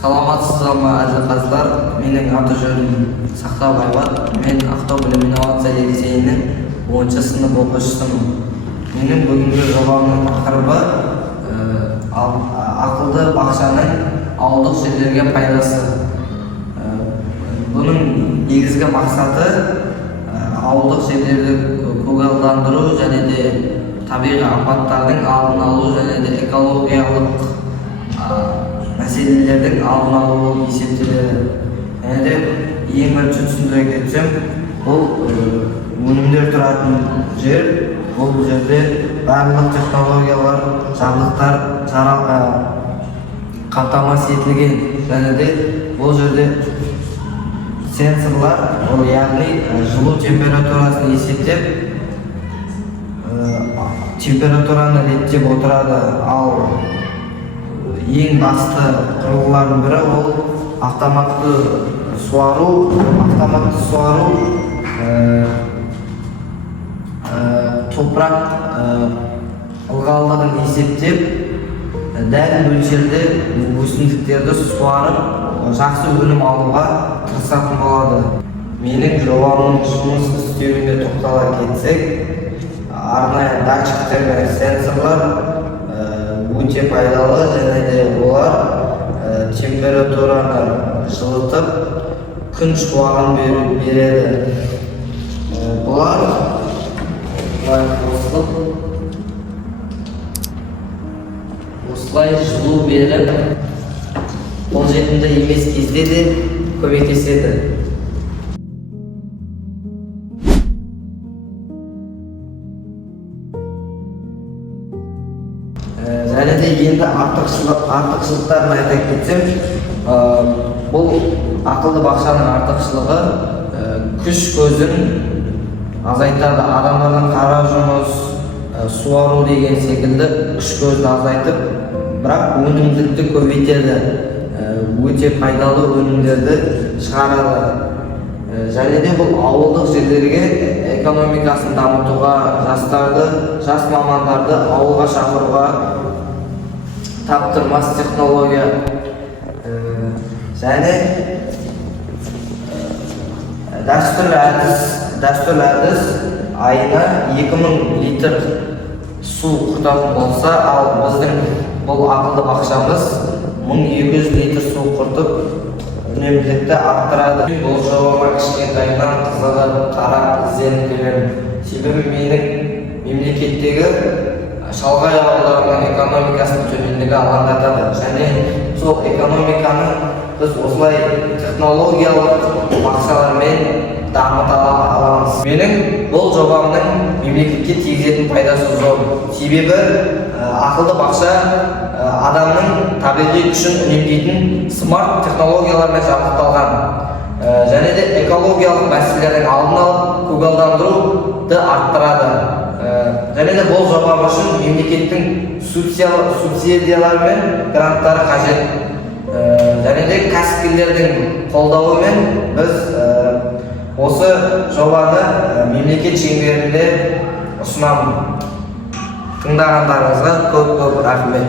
Саламатсыздар ма, әзіл-қазылар? Менің аты-жөнім Сақтау Айбат. Мен Ақтау білім инновация лицейінің 10-шы сынып оқушысымын. Менің бүгінгі жобамның тақырыбы ақылды бақшаның ауылдық жерлерге пайдасы. Бұның негізгі мақсаты ауылдық жерлерді көгалдандыру және де табиғи апаттардың алдын алу және де экологиялық мәселелердің алдын алу болып есептеледі. Және де ең бірінші түсіндіре кетсем, бұл өнімдер тұратын жер. Бұл жерде барлық технологиялар, жабдықтар қамтамасыз етілген. Және де бұл жерде сенсорлар, яғни жылу температурасын есептеп, температураны реттеп отырады. Ал ең басты құрылғылардың бірі ол автоматты суару. Топырақ ылғалдығын есептеп, дәл мөлшерде өсімдіктерді суарып, жақсы өнім алуға тырысатын болады. Менің жобамның жұмыс істеуіне тоқтала кетсек, арнайы датчиктер мен сенсорлар өте пайдалы, және де олар температураны жылытып, күн шуағын береді. Бұлар осылай жылу беріп, қолжетімді емес кезде де көмектеседі. Және де енді артықшылықтарын айта кетсем, бұл ақылды бақшаның артықшылығы күш көзін азайтады. Адамдардың қара жұмыс, суару деген секілді күш көзін азайтып, бірақ өнімділікті көбейтеді. Өте пайдалы өнімдерді шығарады. Және де бұл ауылдық жерлерге экономикасын дамытуға, жас мамандарды ауылға шақыруға таптырмас технология. Және дәстүрлі әдіс айына 2000 литр су құртатын болса, ал біздің бұл ақылды бақшамыз 1200 литр су құртып, үнемділікті арттырады. Бұл жобама кішкентайымнан қызығып, қарап, ізденіп келемін. Себебі менің мемлекеттегі шалғай ауылдардың экономикасының төмендігі алаңдатады. Және сол экономиканы біз осылай технологиялық бақшалармен дамыта аламыз. Менің бұл жобамның мемлекетке тигізетін пайдасы зор. Себебі ақылды бақша адамның табиғи күшін үнемдейтін смарт технологиялармен жабдықталған. Және де экологиялық мәселелердің алдын алып, көгалдандыруды арттырады. Және де бұл жобам үшін мемлекеттің субсидиялары мен гранттары қажет. Және де кәсіпкерлердің қолдауымен біз осы жобаны мемлекет шеңберінде ұсынамын. Тыңдағандарыңызға көп рахмет.